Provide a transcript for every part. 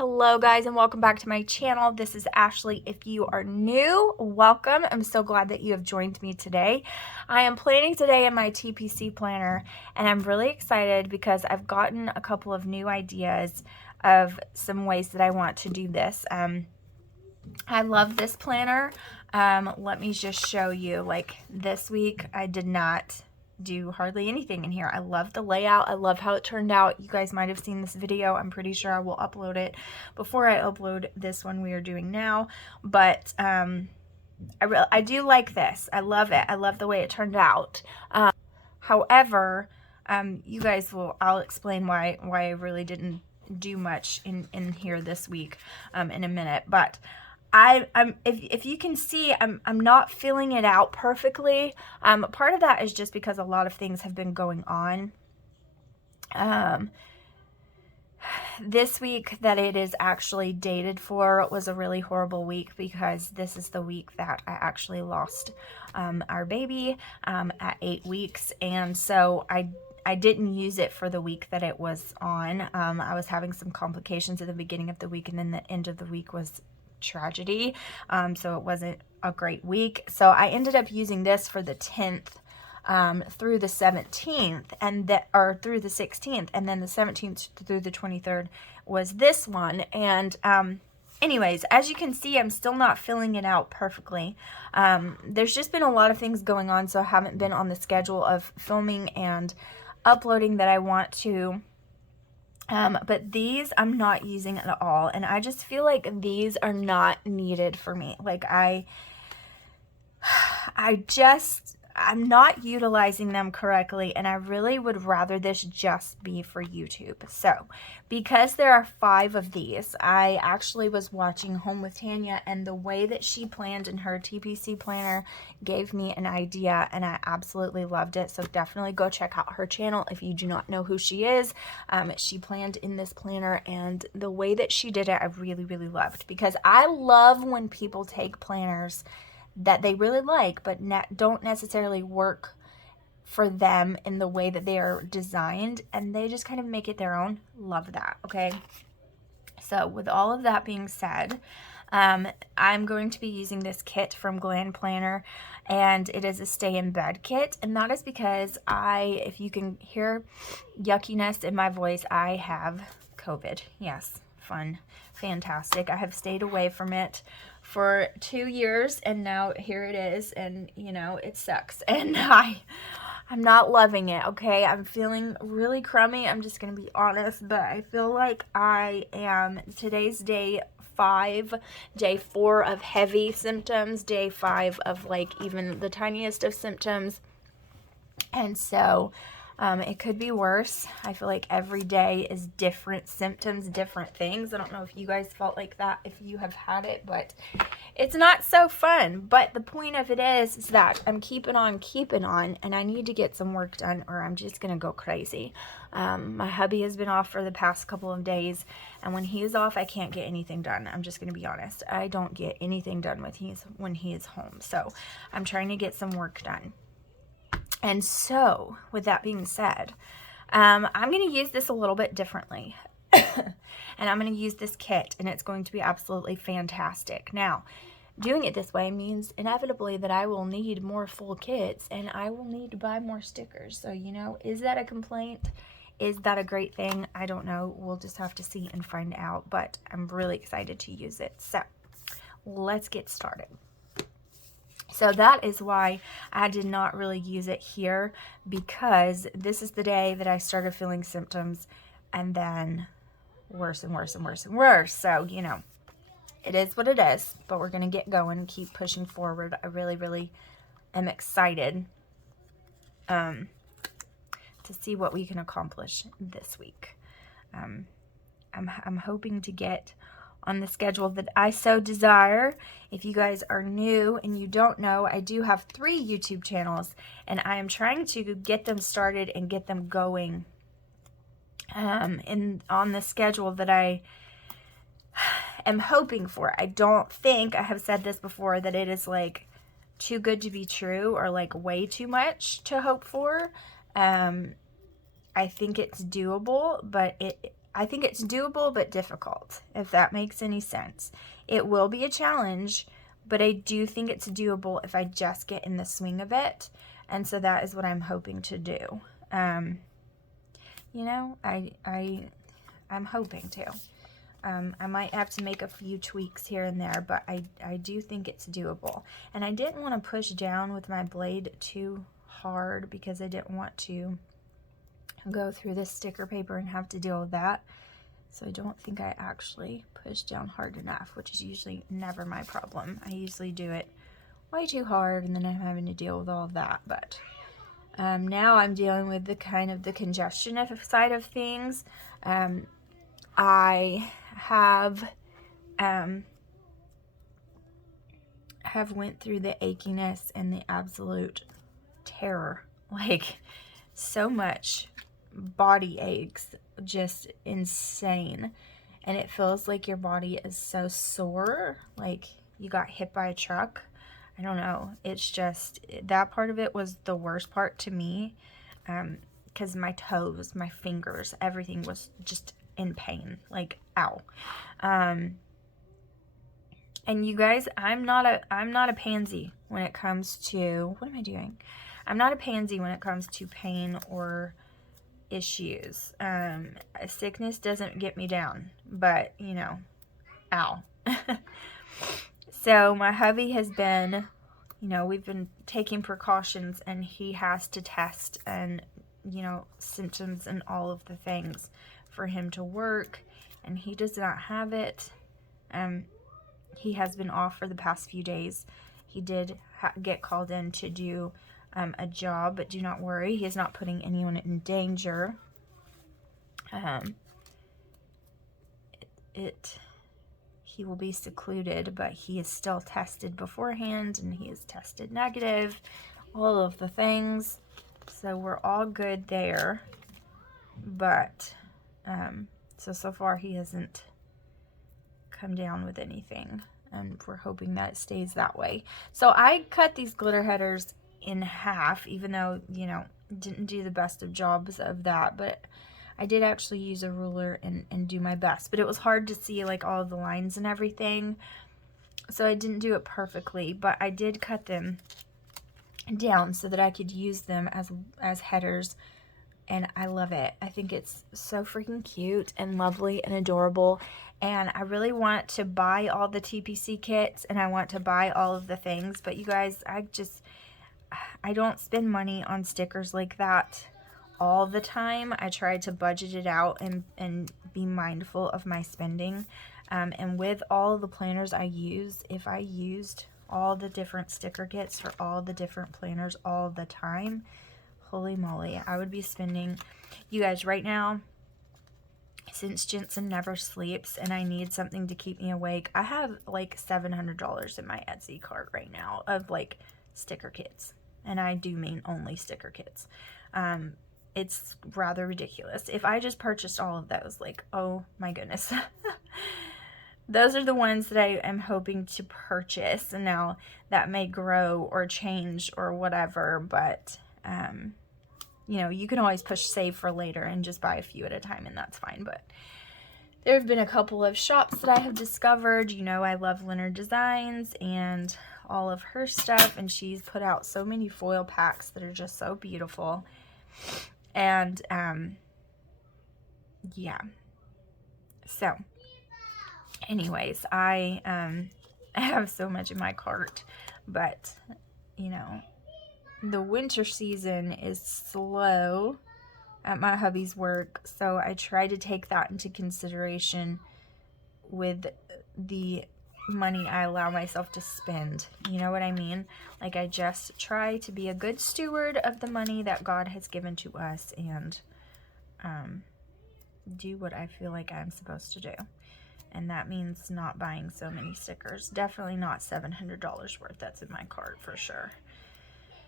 Hello guys and welcome back to my channel. This is Ashley. If you are new, welcome. I'm so glad that you have joined me today. I am planning today in my TPC planner and I'm really excited because I've gotten a couple of new ideas of some ways that I want to do this. I love this planner. Let me just show you. Like this week I did not do hardly anything in here. I love the layout. I love how it turned out. You guys might have seen this video. I'm pretty sure I will upload it before I upload this one we are doing now. But I do like this. I love it. I love the way it turned out. However, you guys will, I'll explain why I really didn't do much in here this week in a minute. But if you can see, I'm not filling it out perfectly. Part of that is just because a lot of things have been going on. This week that it is actually dated for was a really horrible week because this is the week that I actually lost our baby at 8 weeks. And so I didn't use it for the week that it was on. I was having some complications at the beginning of the week, and then the end of the week was tragedy, so it wasn't a great week. So I ended up using this for the 10th through the 17th, and through the 16th, and then the 17th through the 23rd was this one. And anyways, as you can see, I'm still not filling it out perfectly. There's just been a lot of things going on, so I haven't been on the schedule of filming and uploading that I want to. But these I'm not using at all, and I just feel like these are not needed for me. Like I'm not utilizing them correctly, and I really would rather this just be for YouTube. So because there are 5 of these, I actually was watching Home with Tanya, and the way that she planned in her TPC planner gave me an idea, and I absolutely loved it. So definitely go check out her channel if you do not know who she is. She planned in this planner, and the way that she did it I really loved, because I love when people take planners that they really like but don't necessarily work for them in the way that they are designed, and they just kind of make it their own. Love that. Okay, so with all of that being said, I'm going to be using this kit from Glam Planner, and it is a stay in bed kit, and that is because if you can hear yuckiness in my voice, I have COVID. Yes, fun, fantastic. I have stayed away from it for 2 years, and now here it is, and you know, it sucks, and I'm not loving it. Okay, I'm feeling really crummy. I'm just gonna be honest, but I feel like today's day 5, day 4 of heavy symptoms, day 5 of like even the tiniest of symptoms, and so it could be worse. I feel like every day is different symptoms, different things. I don't know if you guys felt like that if you have had it, but it's not so fun. But the point of it is that I'm keeping on, and I need to get some work done or I'm just going to go crazy. My hubby has been off for the past couple of days, and when he is off, I can't get anything done. I'm just going to be honest. I don't get anything done when he is home. So I'm trying to get some work done. And so, with that being said, I'm going to use this a little bit differently. And I'm going to use this kit, and it's going to be absolutely fantastic. Now, doing it this way means inevitably that I will need more full kits, and I will need to buy more stickers. So, you know, is that a complaint? Is that a great thing? I don't know. We'll just have to see and find out, but I'm really excited to use it. So, let's get started. So that is why I did not really use it here, because this is the day that I started feeling symptoms, and then worse and worse and worse and worse. So, you know, it is what it is, but we're going to get going and keep pushing forward. I really am excited to see what we can accomplish this week. I'm hoping to get on the schedule that I so desire. If you guys are new and you don't know, I do have 3 YouTube channels, and I am trying to get them started and get them going on the schedule that I am hoping for. I don't think, I have said this before, that it is like too good to be true or like way too much to hope for. I think it's doable, but I think it's doable but difficult, if that makes any sense. It will be a challenge, but I do think it's doable if I just get in the swing of it. And so that is what I'm hoping to do. You know, I'm hoping to. I might have to make a few tweaks here and there, but I do think it's doable. And I didn't want to push down with my blade too hard because I didn't want to go through this sticker paper and have to deal with that. So I don't think I actually pushed down hard enough, which is usually never my problem. I usually do it way too hard and then I'm having to deal with all of that. But now I'm dealing with the kind of the congestion side of things. I have went through the achiness and the absolute terror, like so much body aches, just insane. And it feels like your body is so sore, like you got hit by a truck. I don't know. It's just, that part of it was the worst part to me, because my toes, my fingers, everything was just in pain, like ow. And you guys, I'm not a pansy when it comes to, what am I doing? I'm not a pansy when it comes to pain or issues. Sickness doesn't get me down, but you know, ow. So my hubby has been, you know, we've been taking precautions, and he has to test and, you know, symptoms and all of the things for him to work, and he does not have it. He has been off for the past few days. He did get called in to do a job, but do not worry, he is not putting anyone in danger. He will be secluded, but he is still tested beforehand, and he is tested negative, all of the things, so we're all good there. But so far he hasn't come down with anything, and we're hoping that it stays that way. So I cut these glitter headers in half, even though, you know, didn't do the best of jobs of that, but I did actually use a ruler and do my best. But it was hard to see like all of the lines and everything, so I didn't do it perfectly, but I did cut them down so that I could use them as headers, and I love it. I think it's so freaking cute and lovely and adorable, and I really want to buy all the TPC kits, and I want to buy all of the things, but you guys, I don't spend money on stickers like that all the time. I try to budget it out and be mindful of my spending. And with all the planners I use, if I used all the different sticker kits for all the different planners all the time, holy moly, I would be spending, you guys, right now, since Jensen never sleeps and I need something to keep me awake, I have like $700 in my Etsy cart right now of like sticker kits. And I do mean only sticker kits. It's rather ridiculous. If I just purchased all of those, like, oh my goodness. Those are the ones that I am hoping to purchase, and now that may grow or change or whatever, but you know, you can always push save for later and just buy a few at a time, and that's fine. But there have been a couple of shops that I have discovered. You know, I love Leonard Designs and all of her stuff, and she's put out so many foil packs that are just so beautiful. And yeah, so anyways, I have so much in my cart, but you know, the winter season is slow at my hubby's work, so I try to take that into consideration with the money I allow myself to spend. You know what I mean? Like, I just try to be a good steward of the money that God has given to us, and do what I feel like I'm supposed to do. And that means not buying so many stickers. Definitely not $700 worth that's in my cart for sure.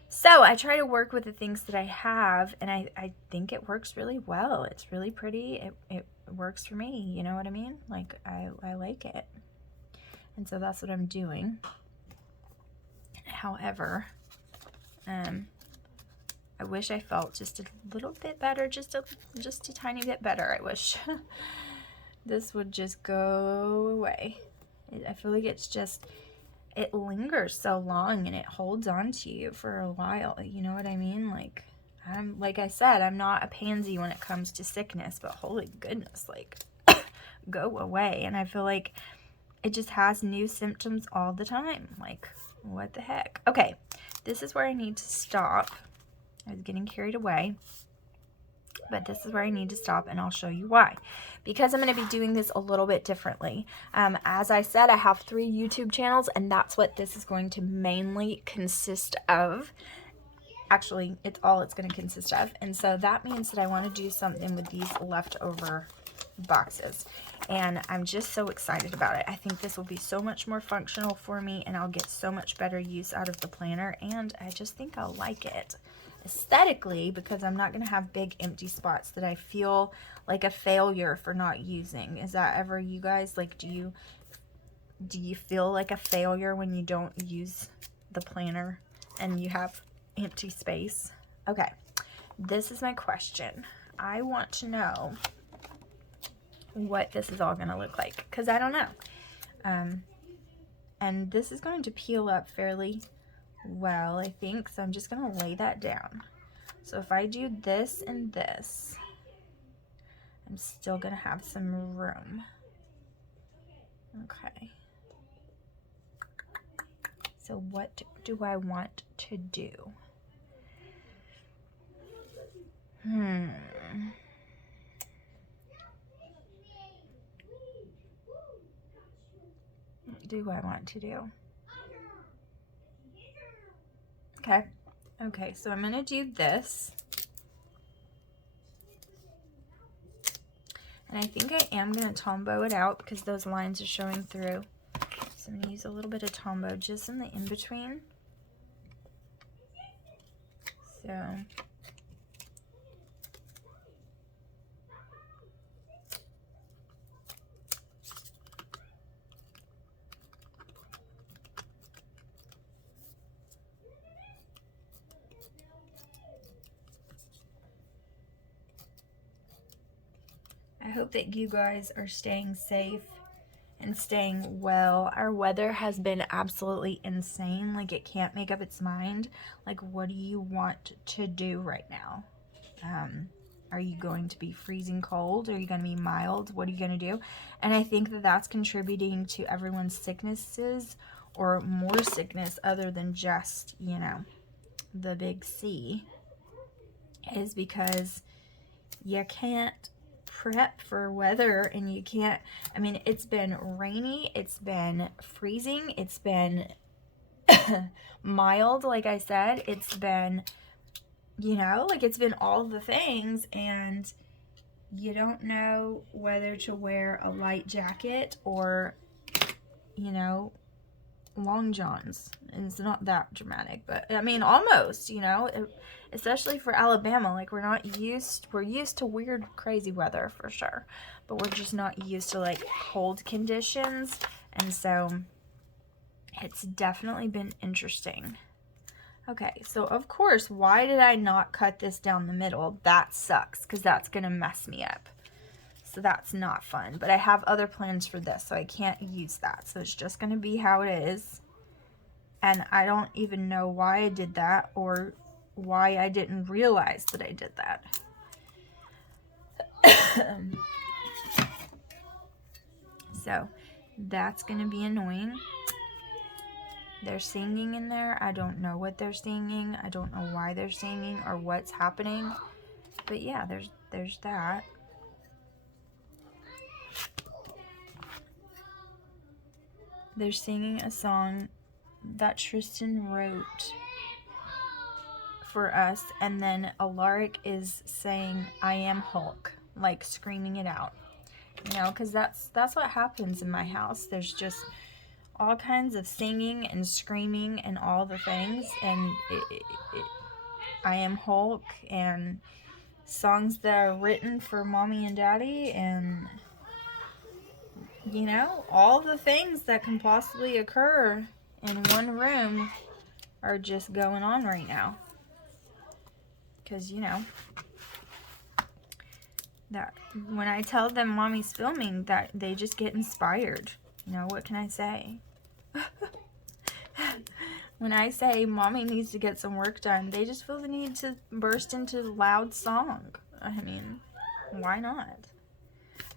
So I try to work with the things that I have, and I think it works really well. It's really pretty. It works for me. You know what I mean? Like, I like it. And so that's what I'm doing. However, I wish I felt just a little bit better, just a tiny bit better. I wish this would just go away. I feel like it's just, it lingers so long and it holds on to you for a while. You know what I mean? Like I said, I'm not a pansy when it comes to sickness, but holy goodness, like, go away. And I feel like it just has new symptoms all the time. Like, what the heck? Okay, this is where I need to stop. I was getting carried away, but this is where I need to stop, and I'll show you why. Because I'm going to be doing this a little bit differently. As I said, I have 3 YouTube channels, and that's what this is going to mainly consist of. Actually, it's all it's going to consist of. And so that means that I want to do something with these leftover boxes. And I'm just so excited about it. I think this will be so much more functional for me, and I'll get so much better use out of the planner. And I just think I'll like it aesthetically, because I'm not going to have big empty spots that I feel like a failure for not using. Is that ever you guys? Like, do you feel like a failure when you don't use the planner and you have empty space? Okay, this is my question. I want to know what this is all going to look like, because I don't know. And this is going to peel up fairly well, I think, so I'm just going to lay that down. So if I do this and this, I'm still going to have some room. Okay. So what do I want to do? What do I want to do? Okay, so I'm going to do this. And I think I am going to Tombow it out because those lines are showing through. So I'm going to use a little bit of Tombow just in the in-between. So I hope that you guys are staying safe and staying well. Our weather has been absolutely insane. Like, it can't make up its mind. Like, what do you want to do right now? Are you going to be freezing cold? Are you going to be mild? What are you going to do? And I think that that's contributing to everyone's sicknesses, or more sickness other than just, you know, the big C, is because you can't prep for weather, and you can't, I mean, it's been rainy, it's been freezing, it's been mild, like I said, it's been, you know, like, it's been all the things, and you don't know whether to wear a light jacket or, you know, long johns. And it's not that dramatic, but I mean, almost, you know, especially for Alabama. Like, we're used to weird, crazy weather for sure, but we're just not used to like cold conditions. And so it's definitely been interesting. Okay, so of course, why did I not cut this down the middle? That sucks, because that's gonna mess me up. So that's not fun, but I have other plans for this, so I can't use that. So it's just gonna be how it is. And I don't even know why I did that, or why I didn't realize that I did that. So that's gonna be annoying. They're singing in there. I don't know what they're singing. I don't know why they're singing or what's happening. But yeah, there's that. They're singing a song that Tristan wrote for us, and then Alaric is saying, "I am Hulk," like screaming it out. You know, because that's what happens in my house. There's just all kinds of singing and screaming and all the things, and I am Hulk, and songs that are written for mommy and daddy, and, you know, all the things that can possibly occur in one room are just going on right now. because, you know, that when I tell them mommy's filming, that they just get inspired. You know, what can I say? When I say mommy needs to get some work done, they just feel the need to burst into loud song. I mean, why not?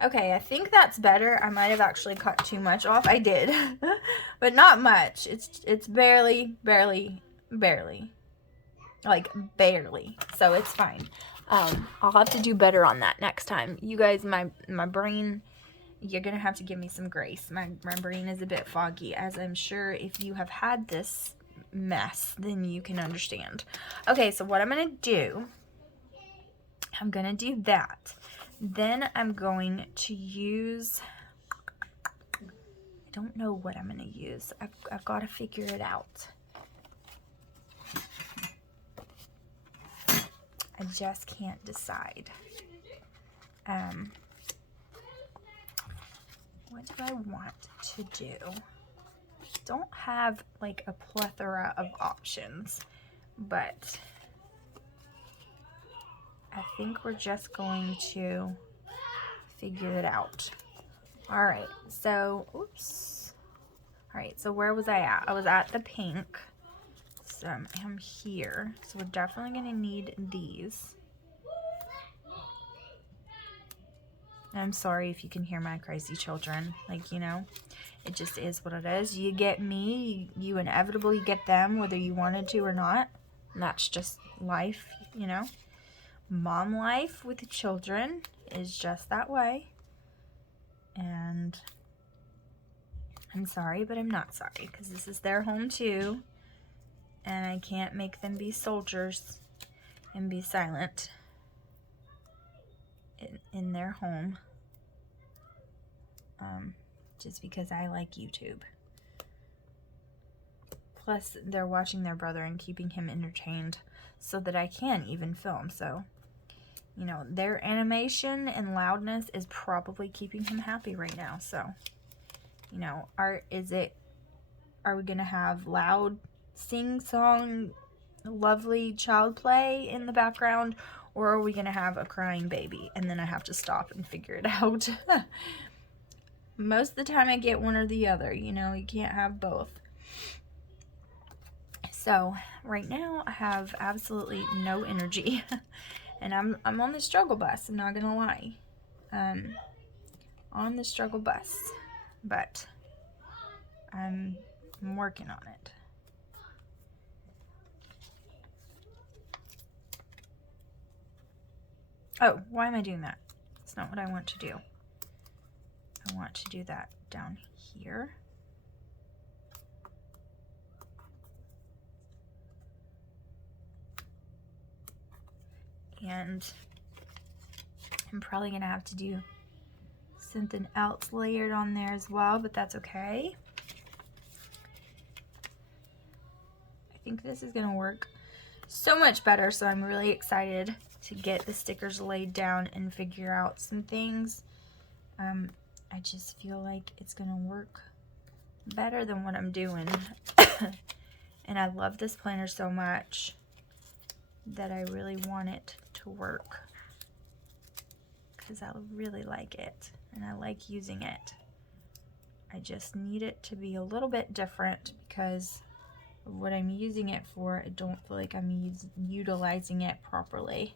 Okay, I think that's better. I might have actually cut too much off. I did, but not much. It's barely, like barely. So it's fine. I'll have to do better on that next time. You guys, my brain, you're gonna have to give me some grace. My brain is a bit foggy, as I'm sure if you have had this mess, then you can understand. Okay, so what I'm gonna do that. Then I'm going to use, I don't know what I'm gonna use. I've got to figure it out. I just can't decide. What do I want to do? Don't have like a plethora of options, but I think we're just going to figure it out. All right, so, oops. All right, so where was I at? I was at the pink. So I'm here. So we're definitely gonna need these. I'm sorry if you can hear my crazy children. Like, you know, it just is what it is. You get me, you inevitably get them, whether you wanted to or not. And that's just life, you know. Mom life with children is just that way. And I'm sorry, but I'm not sorry, because this is their home too. And I can't make them be soldiers and be silent in their home. Just because I like YouTube. Plus, they're watching their brother and keeping him entertained so that I can even film. So, you know, their animation and loudness is probably keeping him happy right now. So, you know, are we going to have loud sing-song, lovely child play in the background, or are we going to have a crying baby? And then I have to stop and figure it out. Most of the time I get one or the other, you know, you can't have both. So right now I have absolutely no energy and I'm on the struggle bus, I'm not going to lie. On the struggle bus, but I'm working on it. Oh, why am I doing that? It's not what I want to do. I want to do that down here. And I'm probably going to have to do something else layered on there as well, but that's okay. I think this is going to work so much better, so I'm really excited to get the stickers laid down and figure out some things. I just feel like it's going to work better than what I'm doing. And I love this planner so much that I really want it to work, because I really like it and I like using it. I just need it to be a little bit different because of what I'm using it for. I don't feel like I'm utilizing it properly.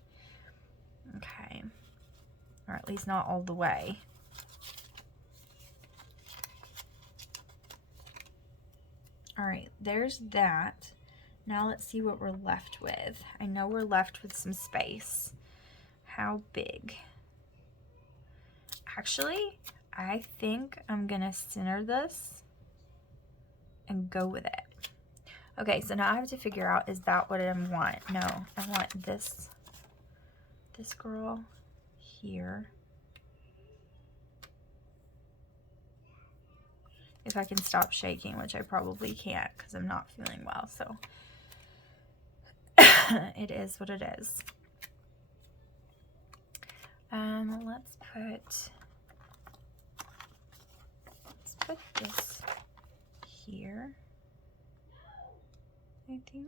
Okay, or at least not all the way. All right, there's that. Now let's see what we're left with. I know we're left with some space. How big? Actually, I think I'm gonna center this and go with it. Okay, so now I have to figure out, is that what I want? No, I want this girl here. If I can stop shaking, which I probably can't because I'm not feeling well, so it is what it is. Let's put this here, I think.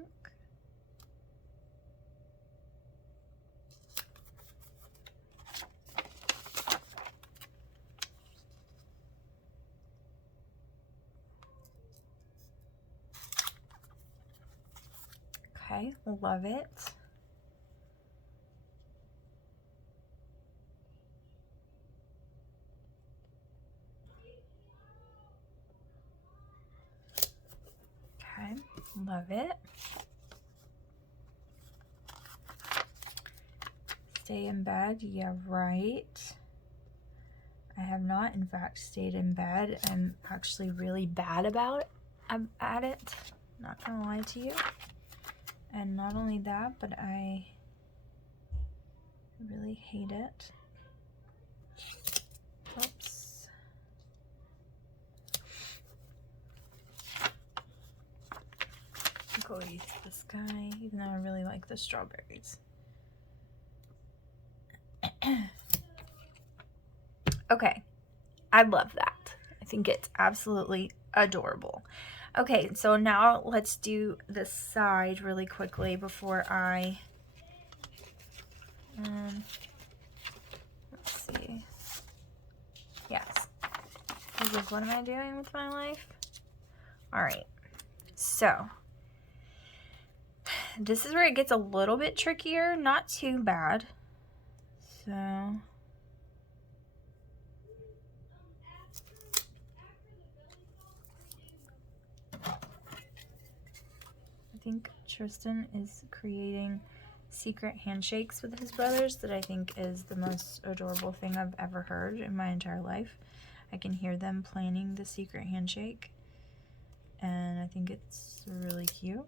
Okay, love it. Okay, love it. Stay in bed, yeah, right. I have not, in fact, stayed in bed. I'm actually really bad at it. Not gonna lie to you. And not only that, but I really hate it. Oops. Go eat this guy, even though I really like the strawberries. Okay, I love that. I think it's absolutely adorable. Okay, so now let's do the side really quickly before I, let's see. Yes. Like, what am I doing with my life? All right, so this is where it gets a little bit trickier, not too bad. So I think Tristan is creating secret handshakes with his brothers that I think is the most adorable thing I've ever heard in my entire life. I can hear them planning the secret handshake, and I think it's really cute.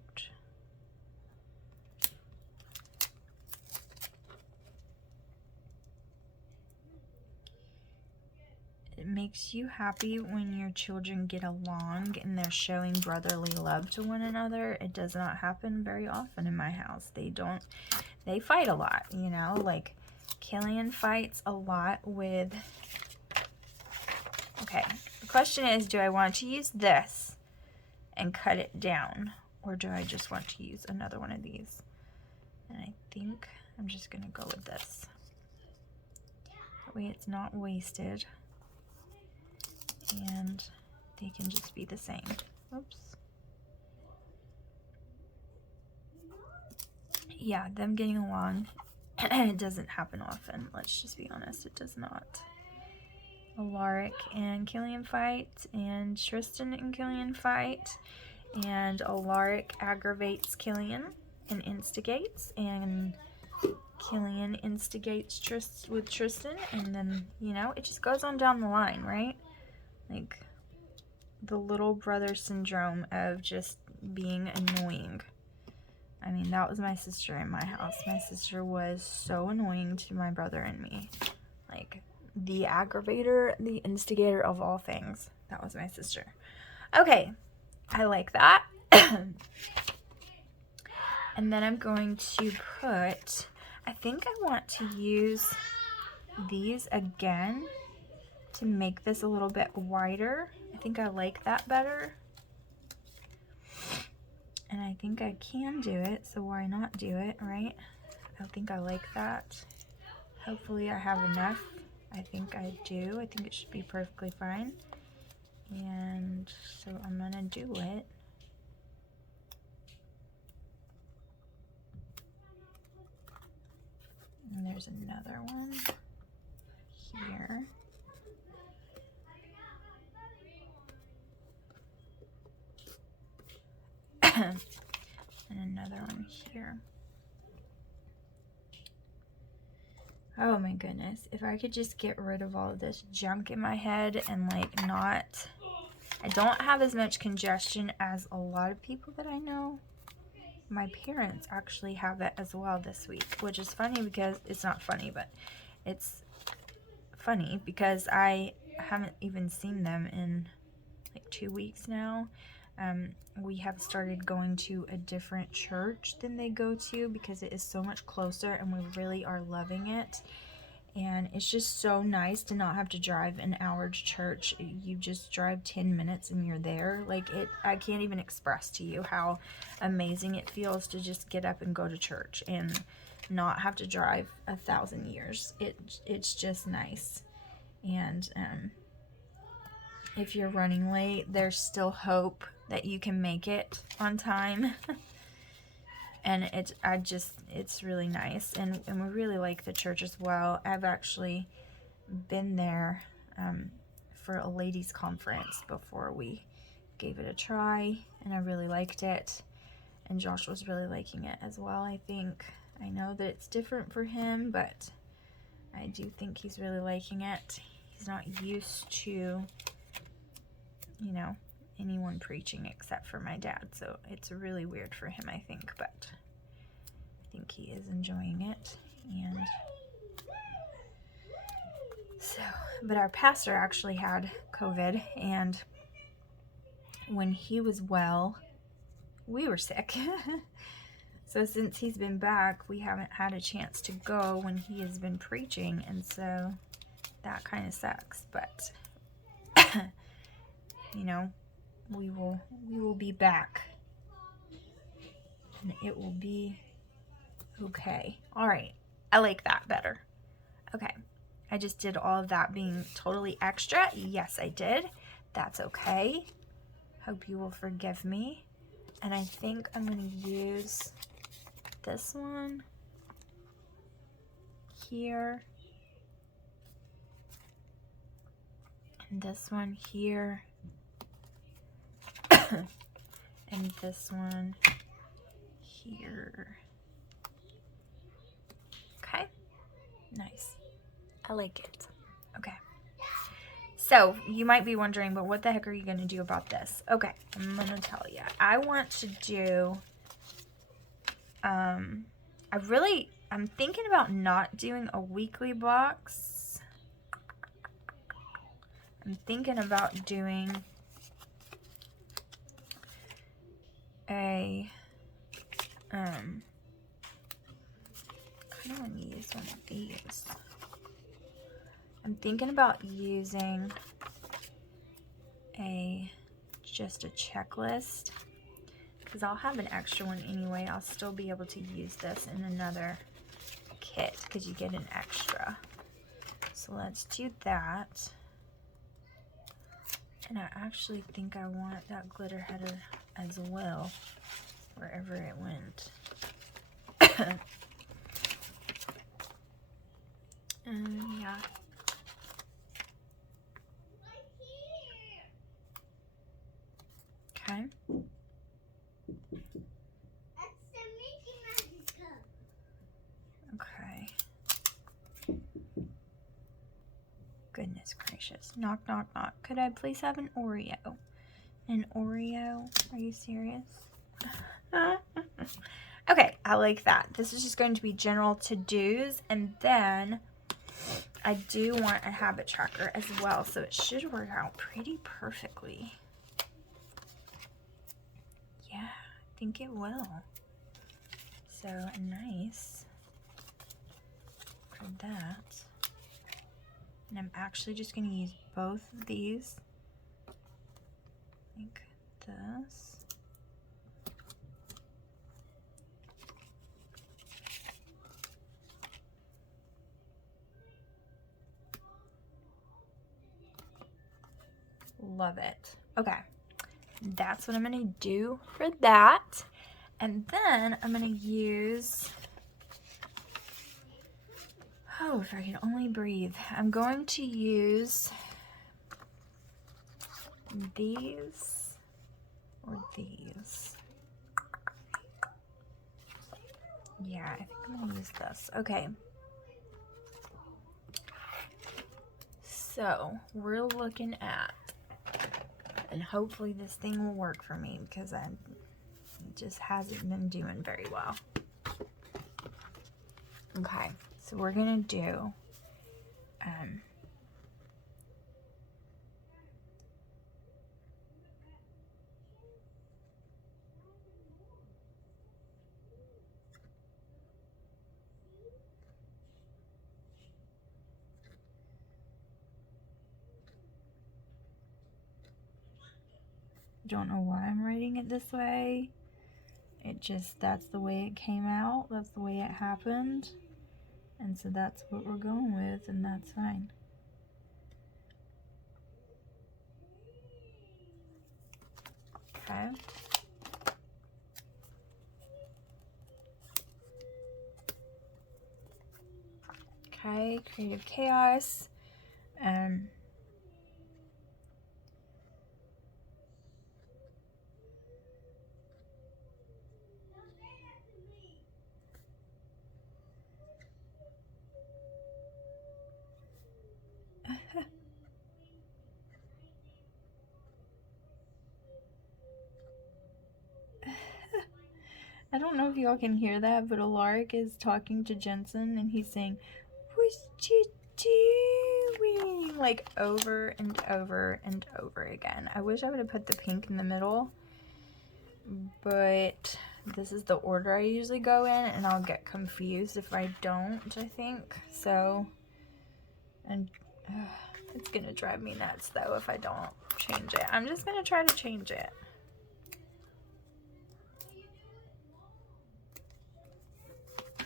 It makes you happy when your children get along and they're showing brotherly love to one another. It does not happen very often in my house. They fight a lot, you know, like Killian fights a lot with, okay, the question is, do I want to use this and cut it down, or do I just want to use another one of these? And I think I'm just gonna go with this. That way it's not wasted, and they can just be the same. Oops. Yeah, them getting along, it doesn't happen often. Let's just be honest, it does not. Alaric and Killian fight, and Tristan and Killian fight, and Alaric aggravates Killian and instigates, and Killian instigates with Tristan, and then, you know, it just goes on down the line, right? Like, the little brother syndrome of just being annoying. I mean, that was my sister in my house. My sister was so annoying to my brother and me. Like, the aggravator, the instigator of all things. That was my sister. Okay, I like that. And then I'm going to put, I think I want to use these again to make this a little bit wider. I think I like that better. And I think I can do it, so why not do it, right? I think I like that. Hopefully I have enough. I think I do. I think it should be perfectly fine. And so I'm gonna do it. And there's another one here. And another one here. Oh my goodness, if I could just get rid of all of this junk in my head and like not, I don't have as much congestion as a lot of people that I know. My parents actually have it as well this week, which is funny because it's not funny, but it's funny because I haven't even seen them in like 2 weeks now. We have started going to a different church than they go to because it is so much closer, and we really are loving it. And it's just so nice to not have to drive an hour to church. You just drive 10 minutes and you're there. Like, I can't even express to you how amazing it feels to just get up and go to church and not have to drive 1,000 years. It's just nice. And if you're running late, there's still hope that you can make it on time. And it's really nice, and we really like the church as well. I've actually been there for a ladies conference before we gave it a try, and I really liked it, and Josh was really liking it as well. I know that it's different for him, but I do think he's really liking it. He's not used to, you know, anyone preaching except for my dad, so it's really weird for him, I think, but I think he is enjoying it. And so, but our pastor actually had COVID, and when he was well, we were sick. So since he's been back, we haven't had a chance to go when he has been preaching, and so that kind of sucks, but you know, we will be back, and it will be okay. All right, I like that better. Okay, I just did all of that being totally extra. Yes, I did. That's okay. Hope you will forgive me. And I think I'm going to use this one here, and this one here, and this one here. Okay, nice. I like it. Okay. So you might be wondering, but what the heck are you going to do about this? Okay, I'm going to tell you. I want to do, I'm thinking about not doing a weekly box. I'm thinking about doing a, I kind of want to use one of these. I'm thinking about using just a checklist, because I'll have an extra one anyway. I'll still be able to use this in another kit because you get an extra. So let's do that. And I actually think I want that glitter header as well, wherever it went. Yeah. Okay. Okay. Goodness gracious. Knock, knock, knock. Could I please have an Oreo? An Oreo? Are you serious? Okay, I like that. This is just going to be general to-dos, and then I do want a habit tracker as well, so it should work out pretty perfectly. Yeah, I think it will. So nice for that. And I'm actually just going to use both of these, like this. Love it. Okay, that's what I'm going to do for that. And then I'm going to use, oh, if I can only breathe. I'm going to use these or these. Yeah, I think I'm going to use this. Okay. So we're looking at, and hopefully this thing will work for me because it just hasn't been doing very well. Okay, so we're gonna do don't know why I'm writing it this way. It just, that's the way it came out. That's the way it happened. And so that's what we're going with, and that's fine. Okay. Okay, Creative Chaos. I don't know if y'all can hear that, but Alaric is talking to Jensen and he's saying, "What you doing?" Like over and over and over again. I wish I would have put the pink in the middle, but this is the order I usually go in and I'll get confused if I don't, I think. So, and it's gonna drive me nuts though if I don't change it. I'm just gonna try to change it.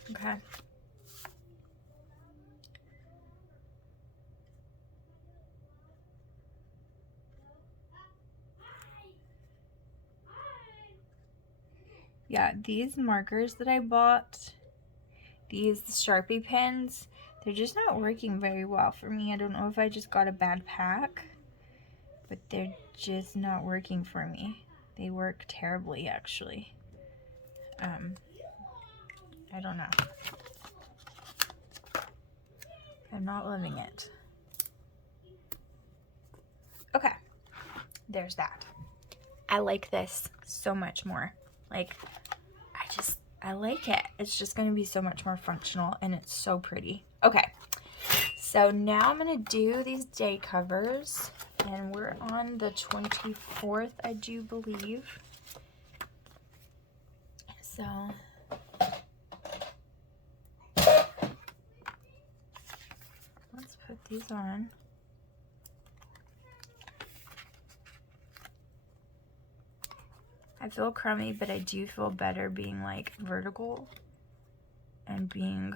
Okay. Yeah, these markers that I bought, these Sharpie pens, they're just not working very well for me. I don't know if I just got a bad pack, but they're just not working for me. They work terribly, actually. I don't know. I'm not loving it. Okay, there's that. I like this so much more. Like, I like it. It's just going to be so much more functional and it's so pretty. Okay, so now I'm going to do these day covers and we're on the 24th, I do believe. So let's put these on. I feel crummy, but I do feel better being like vertical and being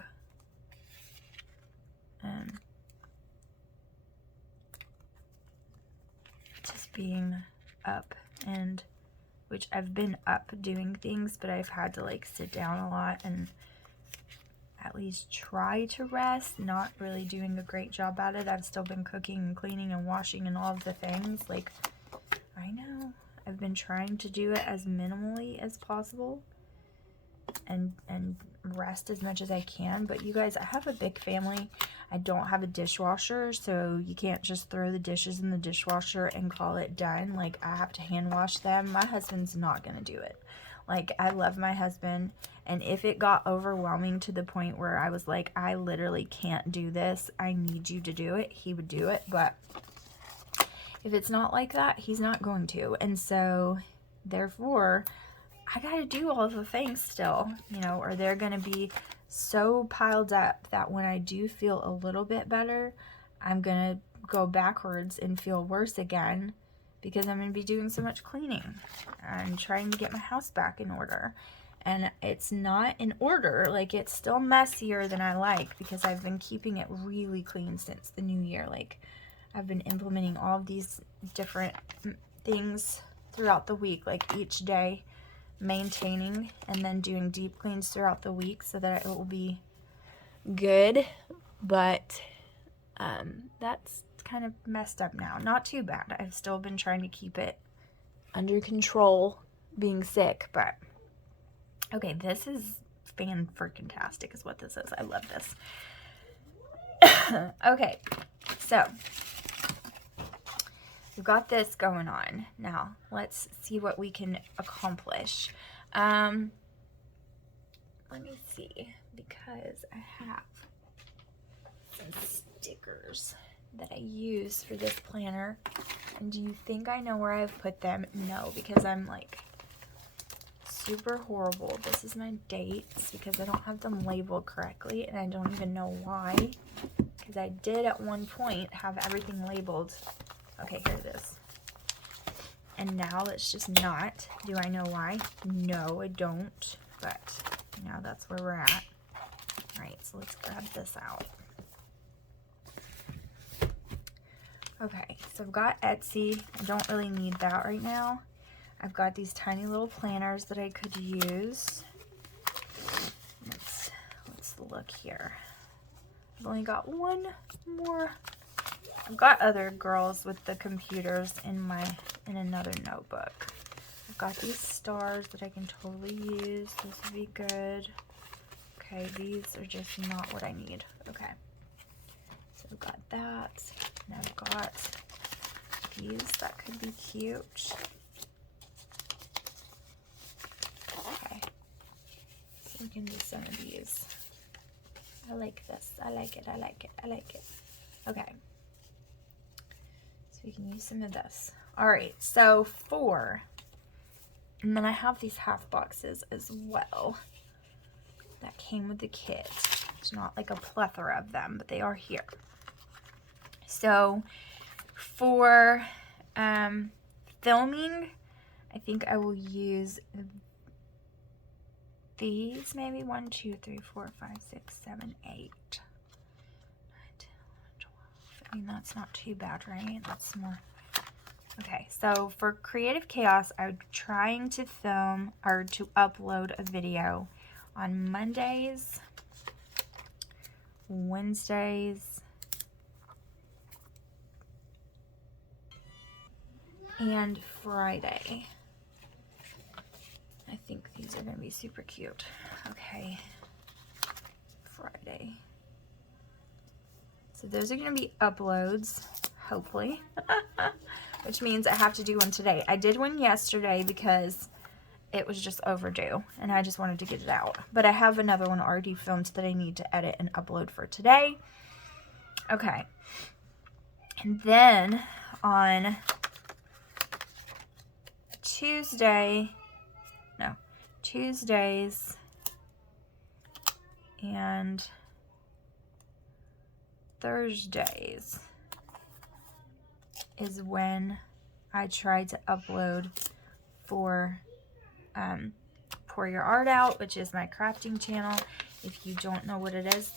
just being up, and which I've been up doing things, but I've had to like sit down a lot and at least try to rest, not really doing a great job at it. I've still been cooking and cleaning and washing and all of the things. Like, I know I've been trying to do it as minimally as possible and rest as much as I can. But you guys, I have a big family. I don't have a dishwasher, so you can't just throw the dishes in the dishwasher and call it done. Like, I have to hand wash them. My husband's not gonna do it. Like, I love my husband, and if it got overwhelming to the point where I was like, I literally can't do this, I need you to do it, he would do it. But if it's not like that, he's not going to. And so therefore I gotta do all the things still, you know, or they're gonna be so piled up that when I do feel a little bit better, I'm gonna go backwards and feel worse again because I'm gonna be doing so much cleaning and trying to get my house back in order. And it's not in order, like, it's still messier than I like because I've been keeping it really clean since the new year. Like, I've been implementing all of these different things throughout the week, like each day maintaining and then doing deep cleans throughout the week so that it will be good. But that's kind of messed up now. Not too bad. I've still been trying to keep it under control being sick, but okay, this is fan-freaking-tastic is what this is. I love this. Okay, so we've got this going on. Now, let's see what we can accomplish. Let me see, because I have some stickers that I use for this planner. And do you think I know where I've put them? No, because I'm like super horrible. This is my dates because I don't have them labeled correctly, and I don't even know why, because I did at one point have everything labeled. Okay, here it is. And now it's just not. Do I know why? No, I don't. But now that's where we're at. Alright, so let's grab this out. Okay, so I've got Etsy. I don't really need that right now. I've got these tiny little planners that I could use. Let's look here. I've only got one more. I've got other girls with the computers in another notebook. I've got these stars that I can totally use. This would be good. Okay, these are just not what I need. Okay. So I've got that. And I've got these that could be cute. Okay. So we can do some of these. I like this. I like it. I like it. I like it. Okay. So we can use some of this. All right. So 4. And then I have these half boxes as well that came with the kit. It's not like a plethora of them, but they are here. So for filming, I think I will use these, maybe 1, 2, 3, 4, 5, 6, 7, 8, 9, 10, 11, 12. I mean, that's not too bad, right? That's more. Okay, so for Creative Chaos, I'm trying to film or to upload a video on Mondays, Wednesdays, and Friday. I think these are going to be super cute. Okay, Friday. So those are going to be uploads, hopefully, which means I have to do one today. I did one yesterday because it was just overdue and I just wanted to get it out. But I have another one already filmed that I need to edit and upload for today. Okay. And then on Tuesdays and Thursdays is when I try to upload for Pour Your Art Out, which is my crafting channel. If you don't know what it is,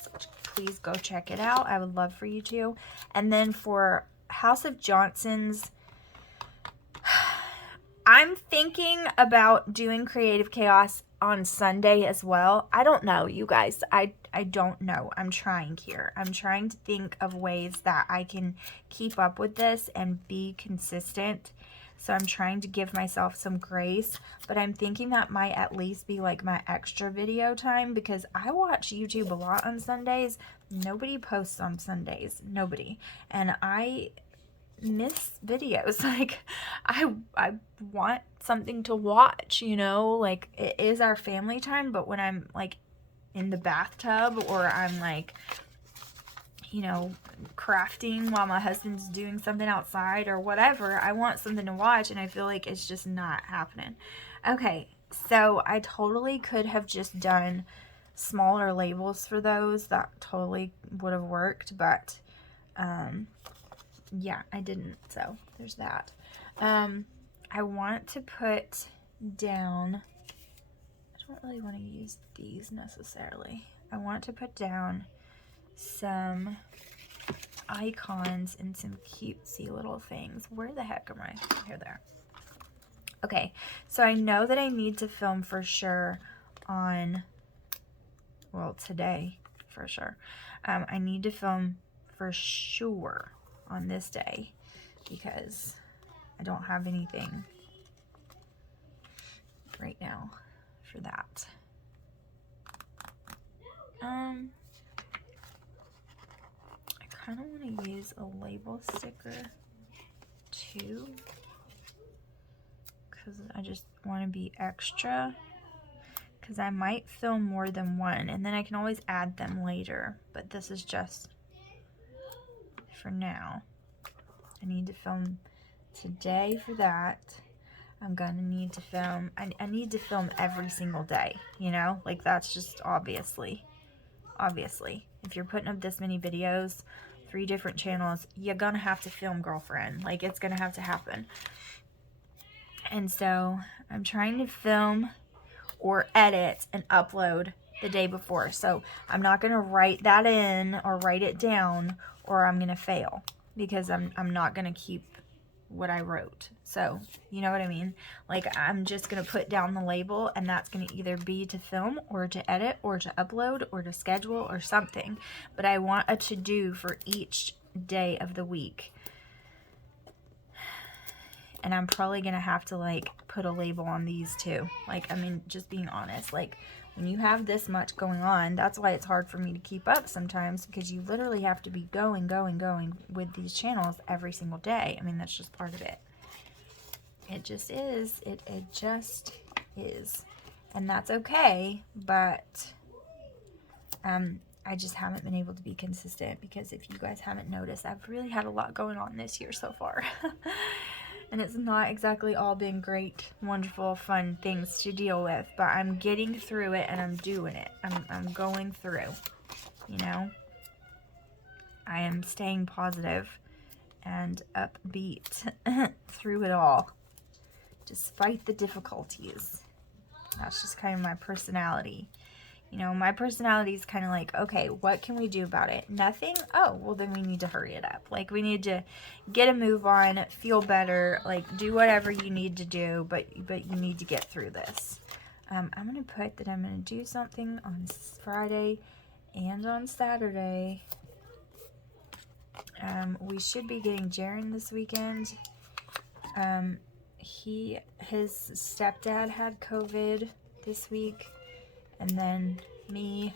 please go check it out. I would love for you to. And then for House of Johnson's, I'm thinking about doing Creative Chaos on Sunday as well. I don't know, you guys. I don't know. I'm trying here. I'm trying to think of ways that I can keep up with this and be consistent. So I'm trying to give myself some grace, but I'm thinking that might at least be like my extra video time because I watch YouTube a lot on Sundays. Nobody posts on Sundays. Nobody. And I miss videos. Like I want something to watch, you know, like it is our family time, but when I'm like in the bathtub or I'm like, you know, crafting while my husband's doing something outside or whatever, I want something to watch and I feel like it's just not happening. Okay, so I totally could have just done smaller labels for those. That totally would have worked, but yeah, I didn't, so there's that. I want to put down, I don't really want to use these necessarily. I want to put down some icons and some cutesy little things. Where the heck am I? Here, there. Okay, so I know that I need to film for sure on, well, today for sure. I need to film for sure on this day because I don't have anything right now for that. I kind of want to use a label sticker too because I just want to be extra because I might film more than one and then I can always add them later, but this is just for now. I need to film today for that. I'm gonna need to film, I need to film every single day, you know, like that's just obviously, if you're putting up this many videos, 3 different channels, you're gonna have to film, girlfriend. Like it's gonna have to happen. And so I'm trying to film or edit and upload the day before. So I'm not gonna write that in or write it down or I'm gonna fail because I'm not gonna keep what I wrote. So, you know what I mean? Like, I'm just going to put down the label, and that's going to either be to film or to edit or to upload or to schedule or something. But I want a to-do for each day of the week. And I'm probably going to have to, like, put a label on these too. Like, I mean, just being honest, like, when you have this much going on, that's why it's hard for me to keep up sometimes, because you literally have to be going with these channels every single day. I mean, that's just part of it. It just is. It just is. And that's okay, but I just haven't been able to be consistent, because if you guys haven't noticed, I've really had a lot going on this year so far. And it's not exactly all been great, wonderful, fun things to deal with, but I'm getting through it and I'm doing it. I'm going through, you know. I am staying positive and upbeat through it all, despite the difficulties. That's just kind of my personality. You know, my personality is kind of like, okay, what can we do about it? Nothing? Oh, well, then we need to hurry it up. Like, we need to get a move on, feel better, like, do whatever you need to do, but you need to get through this. I'm going to put that I'm going to do something on Friday and on Saturday. We should be getting Jaren this weekend. His stepdad had COVID this week, and then me,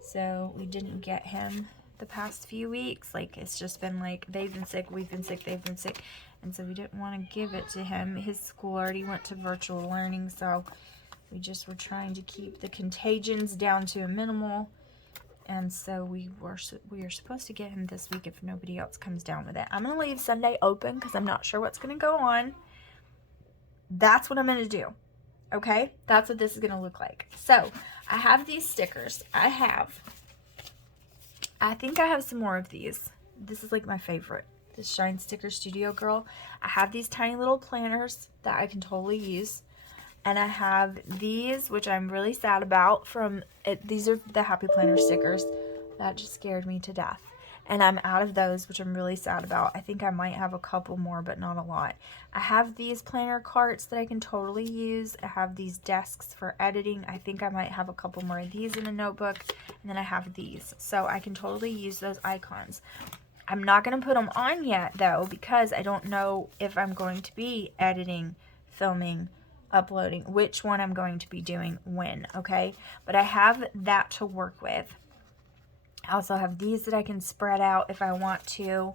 so we didn't get him the past few weeks. Like, it's just been like, they've been sick, we've been sick, they've been sick, and so we didn't want to give it to him. His school already went to virtual learning, so we just were trying to keep the contagions down to a minimal, and so we are supposed to get him this week if nobody else comes down with it. I'm going to leave Sunday open because I'm not sure what's going to go on. That's what I'm going to do. Okay, that's what this is going to look like. So, I have these stickers. I think I have some more of these. This is like my favorite. This Shine Sticker Studio Girl. I have these tiny little planners that I can totally use. And I have these, which I'm really sad about. These are the Happy Planner stickers. That just scared me to death. And I'm out of those, which I'm really sad about. I think I might have a couple more, but not a lot. I have these planner carts that I can totally use. I have these desks for editing. I think I might have a couple more of these in a notebook. And then I have these. So I can totally use those icons. I'm not going to put them on yet, though, because I don't know if I'm going to be editing, filming, uploading, which one I'm going to be doing when, okay? But I have that to work with. I also have these that I can spread out if I want to.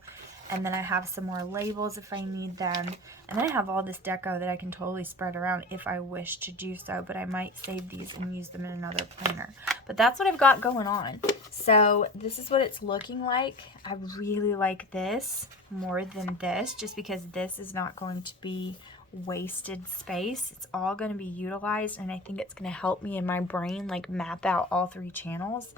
And then I have some more labels if I need them. And then I have all this deco that I can totally spread around if I wish to do so. But I might save these and use them in another planner. But that's what I've got going on. So this is what it's looking like. I really like this more than this, just because this is not going to be wasted space. It's all going to be utilized. And I think it's going to help me in my brain, like, map out all 3 channels.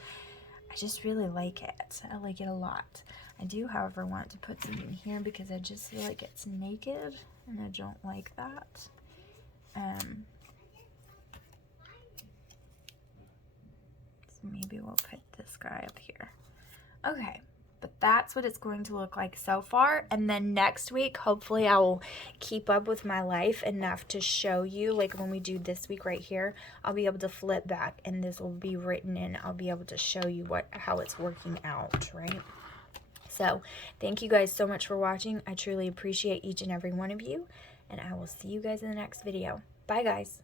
I just really like it. I like it a lot. I do, however, want to put some in here because I just feel like it's naked and I don't like that. So maybe we'll put this guy up here. Okay, but that's what it's going to look like so far. And then next week, hopefully I will keep up with my life enough to show you, like when we do this week right here, I'll be able to flip back and this will be written in. I'll be able to show you how it's working out, right? So thank you guys so much for watching. I truly appreciate each and every one of you, and I will see you guys in the next video. Bye, guys.